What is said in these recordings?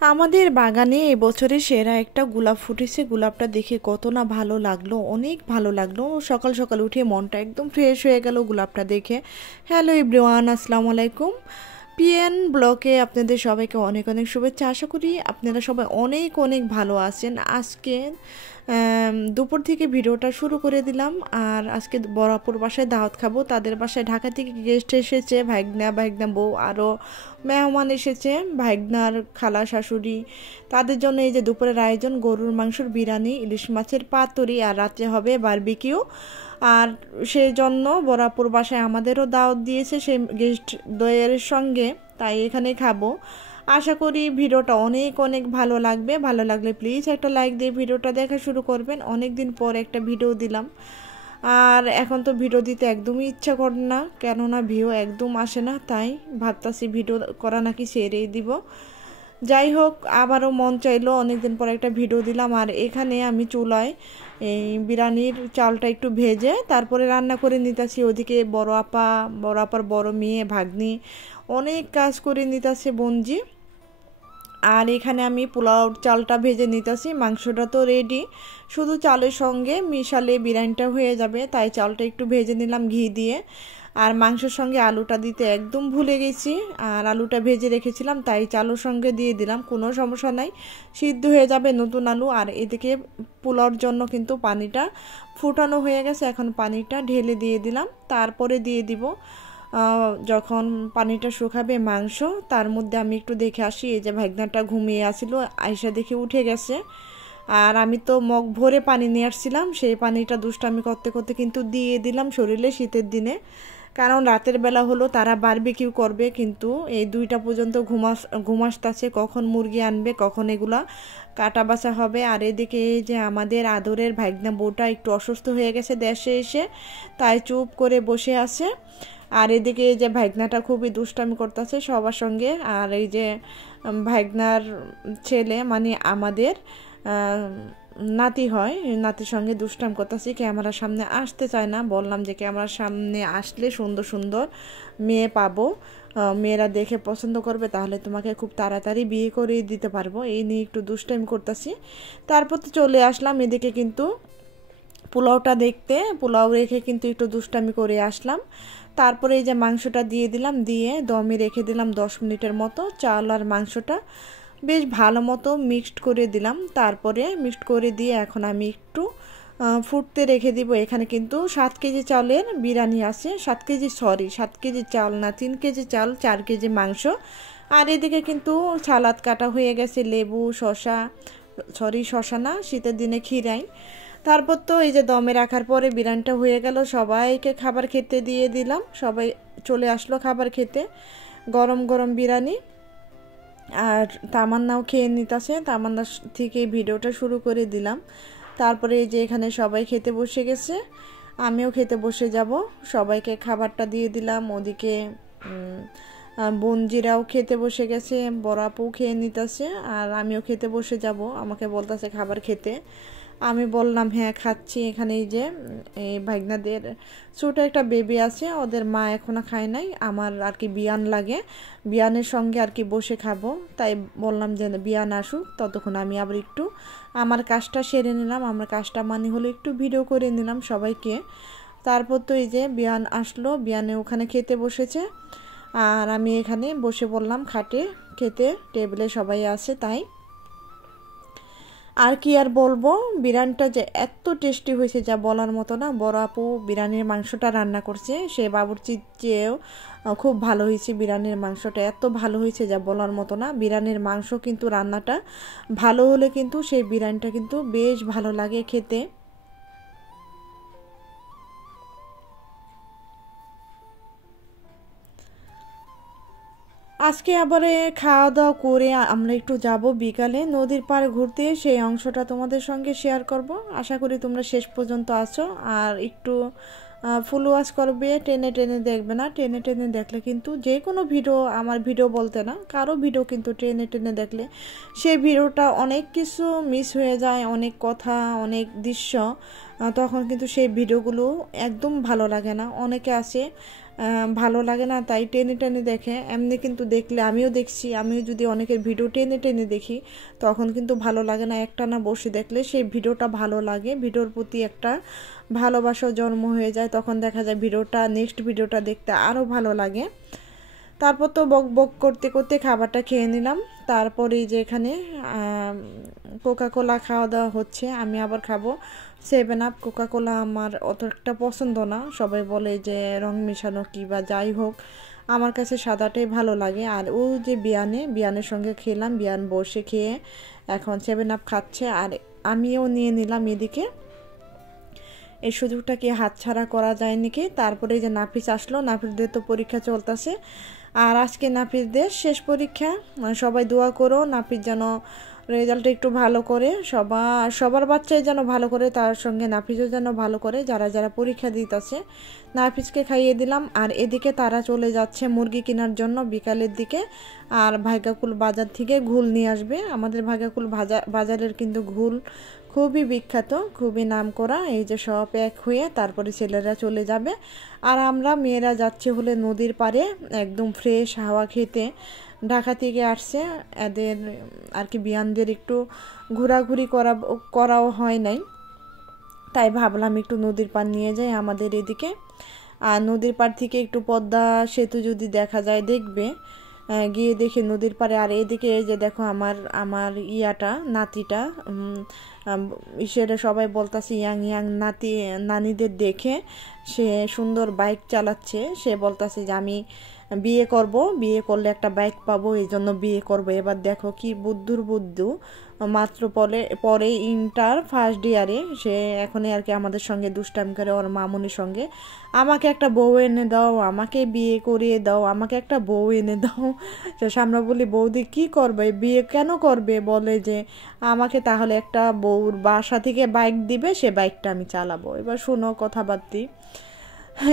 আমাদের বাগানে এবছরের সেরা একটা গোলাপ ফুটেছে। গোলাপটা দেখে কত না ভালো লাগলো, অনেক ভালো লাগলো। সকাল সকাল উঠে মনটা একদম ফ্রেশ হয়ে গেল গোলাপটা দেখে। হ্যালো এভরিওয়ান, আসসালামু আলাইকুম। পিএন ব্লকে আপনাদের সবাইকে অনেক অনেক শুভেচ্ছা। আশা করি আপনারা সবাই অনেক অনেক ভালো আছেন। আজকে দুপুর থেকে ভিডিওটা শুরু করে দিলাম। আর আজকে বরাপুর বাসায় দাওয়াত খাবো। তাদের বাসায় ঢাকা থেকে গেস্ট এসেছে, ভাইগনা বউ, আরও মেহমান এসেছে, ভাইগনার খালা শাশুড়ি। তাদের জন্য এই যে দুপুরের আয়োজন গরুর মাংসর বিরিয়ানি, ইলিশ মাছের পাতুরি, আর রাত্রে হবে বারবিকিউ। আর সেই জন্য বরাপুর বাসায় আমাদেরও দাওয়াত দিয়েছে সেই গেস্ট দ্বয়ের সঙ্গে, তাই এখানে খাবো। আশা করি ভিডিওটা অনেক অনেক ভালো লাগবে। ভালো লাগলে প্লিজ একটা লাইক দিয়ে ভিডিওটা দেখা শুরু করবেন। অনেক দিন পর একটা ভিডিও দিলাম, আর এখন তো ভিডিও দিতে একদমই ইচ্ছা করে না, কেননা ভিউ একদম আসে না। তাই ভাবতাছি ভিডিও করা নাকি ছেড়েই দিব। যাই হোক, আবারও মন চাইলো, অনেকদিন পর একটা ভিডিও দিলাম। আর এখানে আমি চুলায় এই বিরিয়ানির চালটা একটু ভেজে তারপরে রান্না করে নিতেছি। ওদিকে বড় আপার বড় মেয়ে ভাগ্নি অনেক কাজ করে নিতেছে বোনজি। আর এখানে আমি পোলাও চালটা ভেজে নিতেছি। মাংসটা তো রেডি, শুধু চালের সঙ্গে মিশালে বিরিয়ানিটা হয়ে যাবে। তাই চালটা একটু ভেজে নিলাম ঘি দিয়ে। আর মাংসের সঙ্গে আলুটা দিতে একদম ভুলে গেছি, আর আলুটা ভেজে রেখেছিলাম, তাই চালুর সঙ্গে দিয়ে দিলাম। কোনো সমস্যা নাই, সিদ্ধ হয়ে যাবে নতুন আলু। আর এদিকে পোলাওর জন্য কিন্তু পানিটা ফুটানো হয়ে গেছে, এখন পানিটা ঢেলে দিয়ে দিলাম। তারপরে দিয়ে দিব যখন পানিটা শুকাবে মাংস, তার মধ্যে আমি একটু দেখে আসি। এই যে ভাগনাটা ঘুমিয়ে আসছিল, আয়সা দেখে উঠে গেছে। আর আমি তো মগ ভরে পানি নিয়ে আসছিলাম, সেই পানিটা দুষ্টামি করতে করতে কিন্তু দিয়ে দিলাম শরীরে শীতের দিনে। কারণ রাতের বেলা হলো তারা বারবিকিউ করবে, কিন্তু এই 2টা পর্যন্ত ঘুমাসতাছে, কখন মুরগি আনবে, কখন এগুলা কাটা বাছা হবে। আর এদিকে এই যে আমাদের আদরের ভাগনা বউটা একটু অসুস্থ হয়ে গেছে দেশে এসে, তাই চুপ করে বসে আছে। আর এদিকে এই যে ভাগনাটা খুবই দুষ্টামি করতেছে সবার সঙ্গে। আর এই যে ভাগনার ছেলে মানে আমাদের নাতি হয়, নাতির সঙ্গে দুষ্টাম করতেছি, ক্যামেরার সামনে আসতে চায় না। বললাম যে ক্যামেরার সামনে আসলে সুন্দর সুন্দর মেয়ে পাবো, মেয়েরা দেখে পছন্দ করবে, তাহলে তোমাকে খুব তাড়াতাড়ি বিয়ে করে দিতে পারবো। এই নিয়ে একটু দুষ্টামি করতেছি। তারপর তো চলে আসলাম এদিকে কিন্তু পোলাওটা দেখতে। পোলাও রেখে কিন্তু একটু দুষ্টামি করে আসলাম। তারপরে এই যে মাংসটা দিয়ে দিলাম, দিয়ে দমে রেখে দিলাম 10 মিনিটের মতো। চাল আর মাংসটা বেশ ভালো মতো মিক্সড করে দিলাম। তারপরে মিক্সড করে দিয়ে এখন আমি একটু ফুটতে রেখে দিব। এখানে কিন্তু 7 কেজি চালের বিরিয়ানি আছে, 7 কেজি চাল না, 3 কেজি চাল, 4 কেজি মাংস। আর এদিকে কিন্তু সালাদ কাটা হয়ে গেছে, লেবু, শসা না, শীতের দিনে খিরাই। তারপর তো এই যে দমে রাখার পরে বিরিয়ানিটা হয়ে গেল, সবাইকে খাবার খেতে দিয়ে দিলাম। সবাই চলে আসলো খাবার খেতে, গরম গরম বিরিয়ানি। আর তামান্নাও খেয়ে নিতেছে, তামান্না থেকে ভিডিওটা শুরু করে দিলাম। তারপরে এই যে এখানে সবাই খেতে বসে গেছে, আমিও খেতে বসে যাব। সবাইকে খাবারটা দিয়ে দিলাম। ওদিকে বোনজিরাও খেতে বসে গেছে, বড় আপু খেয়ে নিতেছে, আর আমিও খেতে বসে যাব। আমাকে বলতেছে খাবার খেতে, আমি বললাম হ্যাঁ খাচ্ছি। এখানে এই যে এই ভাগনাদের ছোট একটা বেবি আছে, ওদের মা এখনো খায় নাই। আমার আর কি বিয়ান লাগে, বিয়ানের সঙ্গে আর কি বসে খাবো, তাই বললাম যে বিয়ান আসুক, ততক্ষণ আমি আবার একটু আমার কাজটা সেরে নিলাম। আমার কাজটা মানে হলো একটু ভিডিও করে নিলাম সবাইকে। তারপর তো এই যে বিয়ান আসলো, বিয়ানে ওখানে খেতে বসেছে, আর আমি এখানে বসে বললাম খাটে খেতে, টেবিলে সবাই আছে। তাই আর কি আর বলবো, বিরিয়ানিটা যে এত টেস্টি হয়েছে যা বলার মতো না। বড় আপু বিরিয়ানির মাংসটা রান্না করছে, সে বাবুর্চির চেয়েও খুব ভালো হয়েছে। বিরিয়ানির মাংসটা এত ভালো হয়েছে যা বলার মতো না। বিরিয়ানির মাংস কিন্তু রান্নাটা ভালো হলে কিন্তু সেই বিরিয়ানিটা কিন্তু বেশ ভালো লাগে খেতে। আজকে আবার খাওয়া দাওয়া করে আমরা একটু যাব বিকালে নদীর পাড়ে ঘুরতে, সেই অংশটা তোমাদের সঙ্গে শেয়ার করব। আশা করি তোমরা শেষ পর্যন্ত আছো। আর একটু ফুল ওয়াচ করবে, টেনে টেনে দেখবে না। টেনে টেনে দেখলে কিন্তু যে কোনো ভিডিও, আমার ভিডিও বলতে না, কারো ভিডিও কিন্তু টেনে টেনে দেখলে সেই ভিডিওটা অনেক কিছু মিস হয়ে যায়, অনেক কথা, অনেক দৃশ্য। তখন কিন্তু সেই ভিডিওগুলো একদম ভালো লাগে না। অনেকে আছে ভালো লাগে না, তাই টেনে টেনে দেখে। এমনি কিন্তু দেখলে আমিও দেখছি, আমিও যদি অনেকের ভিডিও টেনে টেনে দেখি তখন কিন্তু ভালো লাগে না, একটানা বসে দেখলে সেই ভিডিওটা ভালো লাগে, ভিডিওর প্রতি একটা ভালোবাসা জন্ম হয়ে যায়, তখন দেখা যায় ভিডিওটা নেক্সট ভিডিওটা দেখতে আরও ভালো লাগে। তারপর তো বক বক করতে করতে খাবারটা খেয়ে নিলাম। তারপরেই যে এখানে কোকাকোলা খাওয়া দাওয়া হচ্ছে, আমি আবার খাবো 7 আপ। কোকাকোলা আমার অত একটা পছন্দ না, সবাই বলে যে রং মেশানো কি বা যাই হোক, আমার কাছে সাদাটাই ভালো লাগে। আর ও যে বিয়ানের সঙ্গে খেলাম, বিয়ান বসে খেয়ে এখন 7 আপ খাচ্ছে, আর আমিও নিয়ে নিলাম এদিকে। এই সুযোগটা কি হাতছাড়া করা যায় নাকি। তারপরে যে নাফিস আসলো, নাফিসদের তো পরীক্ষা চলতেছে, আর আজকে নাফিসদের শেষ পরীক্ষা। সবাই দোয়া করো নাফিস যেন রেজাল্ট একটু ভালো করে, সবার বাচ্চাই যেন ভালো করে, তার সঙ্গে নাফিসও যেন ভালো করে, যারা যারা পরীক্ষা দিতেছে। নাফিসকে খাইয়ে দিলাম, আর এদিকে তারা চলে যাচ্ছে মুরগি কেনার জন্য বিকালের দিকে। আর ভাগ্যাকুল বাজার থেকে ঘুল নিয়ে আসবে। আমাদের ভাগ্যাকুল বাজারের কিন্তু ঘুল খুবই বিখ্যাত, খুবই নামকরা। এই যে সব এক হয়ে তারপরে ছেলেরা চলে যাবে, আর আমরা মেয়েরা যাচ্ছি হলে নদীর পাড়ে একদম ফ্রেশ হাওয়া খেতে। ঢাকা থেকে আসছে, এদের আর কি বিয়ানদের একটু ঘোরাঘুরি করাও হয় নাই, তাই ভাবলাম একটু নদীর পাড় নিয়ে যাই আমাদের এদিকে। আর নদীর পাড় থেকে একটু পদ্মা সেতু যদি দেখা যায় দেখবে, গিয়ে দেখে নদীর পাড়ে। আর এদিকে এই যে দেখো আমার নাতিটা সেটা সবাই বলতাছে ইয়াং ইয়াং নানিদের দেখে সে সুন্দর বাইক চালাচ্ছে। সে বলতাছে যে আমি বিয়ে করব, বিয়ে করলে একটা বাইক পাবো, এই জন্য বিয়ে করব। এবার দেখো কি বুদ্ধু মাত্র পরে ইন্টার ফার্স্ট ইয়ারে, সে এখনই আর কি আমাদের সঙ্গে দুষ্টামি করে ওর মামুনির সঙ্গে, আমাকে একটা বউ এনে দাও, আমাকে বিয়ে করিয়ে দাও, আমাকে একটা বউ এনে দাও। সামনে বলি বৌদি কি করবে, বিয়ে কেন করবে, বলে যে আমাকে তাহলে একটা বউর বাসা থেকে বাইক দিবে, সে বাইকটা আমি চালাবো। এবার শোনো কথাবার্তি,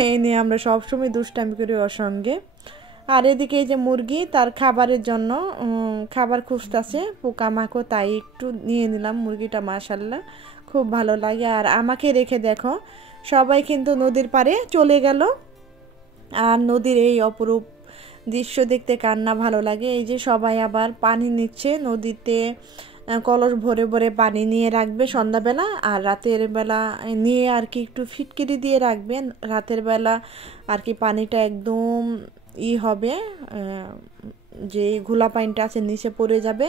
এই নিয়ে আমরা সবসময় দুষ্টামি করি ওর সঙ্গে। আর এদিকে এই যে মুরগি তার খাবারের জন্য খাবার খুঁজতেছে পোকামাকড়, তাই একটু নিয়ে নিলাম মুরগিটা। মাশাল্লাহ খুব ভালো লাগে। আর আমাকে রেখে দেখো সবাই কিন্তু নদীর পাড়ে চলে গেল। আর নদীর এই অপরূপ দৃশ্য দেখতে কার না ভালো লাগে। এই যে সবাই আবার পানি নিচ্ছে নদীতে, কলস ভরে ভরে পানি নিয়ে রাখবে সন্ধ্যাবেলা, আর রাতের বেলা নিয়ে আর কি একটু ফিটকিরি দিয়ে রাখবেন। রাতের বেলা আর কি পানিটা একদম হবে, যে ঘোলা পানিটা আছে নিচে পড়ে যাবে,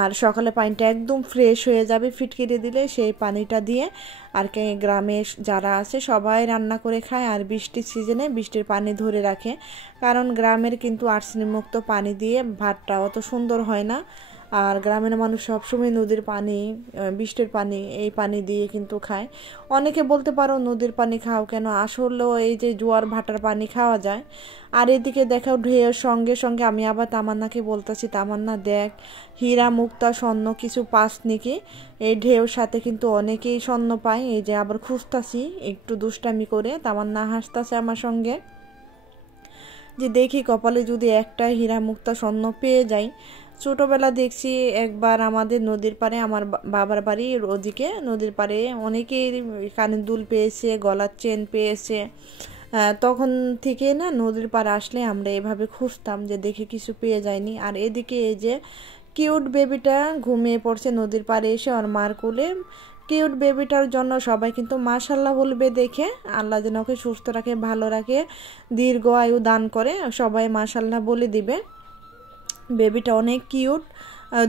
আর সকালে পানিটা একদম ফ্রেশ হয়ে যাবে ফিটকিরি দিলে। সেই পানিটা দিয়ে আর কি গ্রামে যারা আছে সবাই রান্না করে খায়। আর বৃষ্টির সিজনে বৃষ্টির পানি ধরে রাখে, কারণ গ্রামের কিন্তু আর্সেনিক মুক্ত পানি দিয়ে ভাতটা অত সুন্দর হয় না। আর গ্রামের মানুষ সবসময় নদীর পানি, বৃষ্টির পানি, এই পানি দিয়ে কিন্তু খায়। অনেকে বলতে পারো নদীর পানি খাও কেন, আসলেও এই যে জোয়ার ভাটার পানি খাওয়া যায়। আর এদিকে দেখাও ঢেউয়ের সঙ্গে সঙ্গে আমি আবার তামান্নাকে বলতেছি, তামান্না দেখ হীরা মুক্তা স্বর্ণ কিছু পাস নাকি। এই ঢেউর সাথে কিন্তু অনেকেই স্বর্ণ পায়, এই যে আবার খুঁজতাছি একটু দুষ্টামি করে। তামান্না হাসতাছে আমার সঙ্গে, যে দেখি কপালে যদি একটা হীরা মুক্তা স্বর্ণ পেয়ে যাই। ছোটোবেলা দেখছি একবার আমাদের নদীর পাড়ে, আমার বাবার বাড়ির ওদিকে নদীর পাড়ে অনেকেই কানের দুল পেয়েছে, গলার চেন পেয়েছে। তখন থেকে না নদীর পাড়ে আসলে আমরা এভাবে খুঁজতাম, যে দেখে কিছু পেয়ে যায়নি। আর এদিকে এই যে কিউট বেবিটা ঘুমিয়ে পড়ছে নদীর পাড়ে এসে ওর মার কোলে। কিউট বেবিটার জন্য সবাই কিন্তু মাশাল্লাহ বলবে দেখে, আল্লাহ যেন ওকে সুস্থ রাখে, ভালো রাখে, দীর্ঘ আয়ু দান করে, সবাই মাশাল্লাহ বলে দিবে। বেবিটা অনেক কিউট,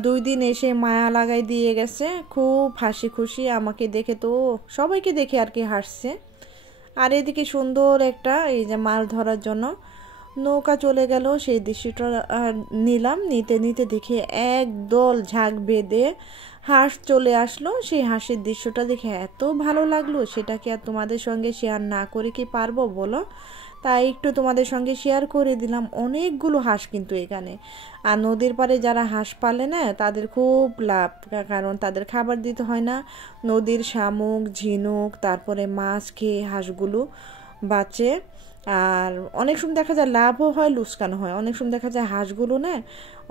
2 দিন এসে মায়া লাগাই দিয়ে গেছে, খুব হাসি খুশি আমাকে দেখে, তো সবাইকে দেখে আর কি হাসছে। আর এদিকে সুন্দর একটা এই যে মাছ ধরার জন্য নৌকা চলে গেল, সেই দৃশ্যটা নিলাম। নিতে নিতে দেখি একদল ঝাঁক বেঁধে হাঁস চলে আসলো। সেই হাঁসের দৃশ্যটা দেখে এত ভালো লাগলো, সেটাকে আর তোমাদের সঙ্গে শেয়ার না করে কি পারবো বলো। তাই একটু তোমাদের সঙ্গে শেয়ার করে দিলাম। অনেকগুলো হাঁস কিন্তু এখানে। আর নদীর পাড়ে যারা হাঁস পালে না তাদের খুব লাভ, কারণ তাদের খাবার দিতে হয় না। নদীর শামুক, ঝিনুক, তারপরে মাছ খেয়ে হাঁসগুলো বাঁচে। আর অনেক সময় দেখা যায় লাভও হয়, লোকসান হয়। অনেক সময় দেখা যায় হাঁসগুলো না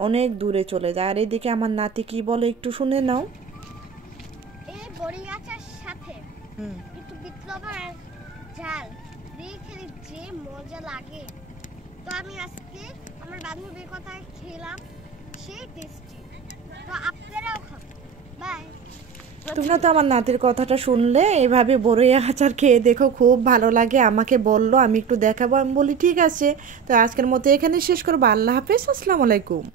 অনেক দূরে চলে যায়। আর এদিকে আমার নাতি কি বলে একটু শুনে নাও। এই বড়ি গাছের সাথে একটু বিপ্লব আর ঝাল দেখে যে মজা লাগে। তো আমি আজকে আমার বান্ধবীর কথা খেলাম, সেই টেস্টি। তো আপনারাও খাবেন। বাই। তোমরা তো আমার নাতির কথাটা শুনলে, এভাবে বড়ই আচার খেয়ে দেখো, খুব ভালো লাগে। আমাকে বললো আমি একটু দেখাবো, আমি বলি ঠিক আছে। তো আজকের মতো এখানে শেষ করবো। আল্লাহ হাফেজ, আসসালামু আলাইকুম।